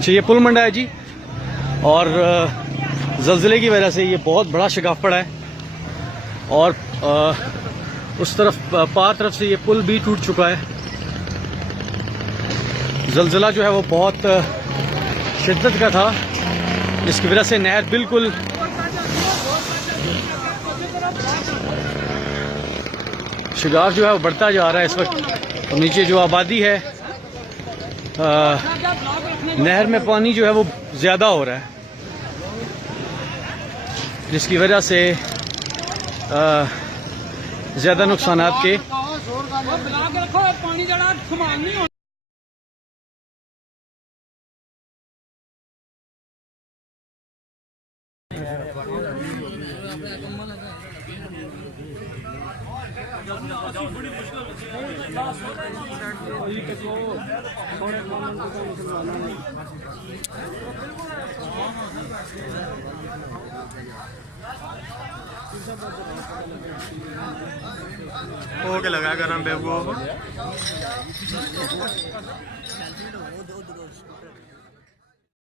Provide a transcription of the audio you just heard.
अच्छा, ये पुल मंडा है जी, और ज़लज़ले की वजह से ये बहुत बड़ा शिगाफ पड़ा है और उस तरफ पार तरफ से ये पुल भी टूट चुका है। ज़लज़ला जो है वो बहुत शिद्दत का था, जिसकी वजह से नहर बिल्कुल शिगाफ जो है वो बढ़ता जा रहा है इस वक्त। और नीचे जो आबादी है, नहर में पानी जो है वो ज़्यादा हो रहा है, जिसकी वजह से ज़्यादा नुकसानात के हो के लगा कर हम बेवकूफ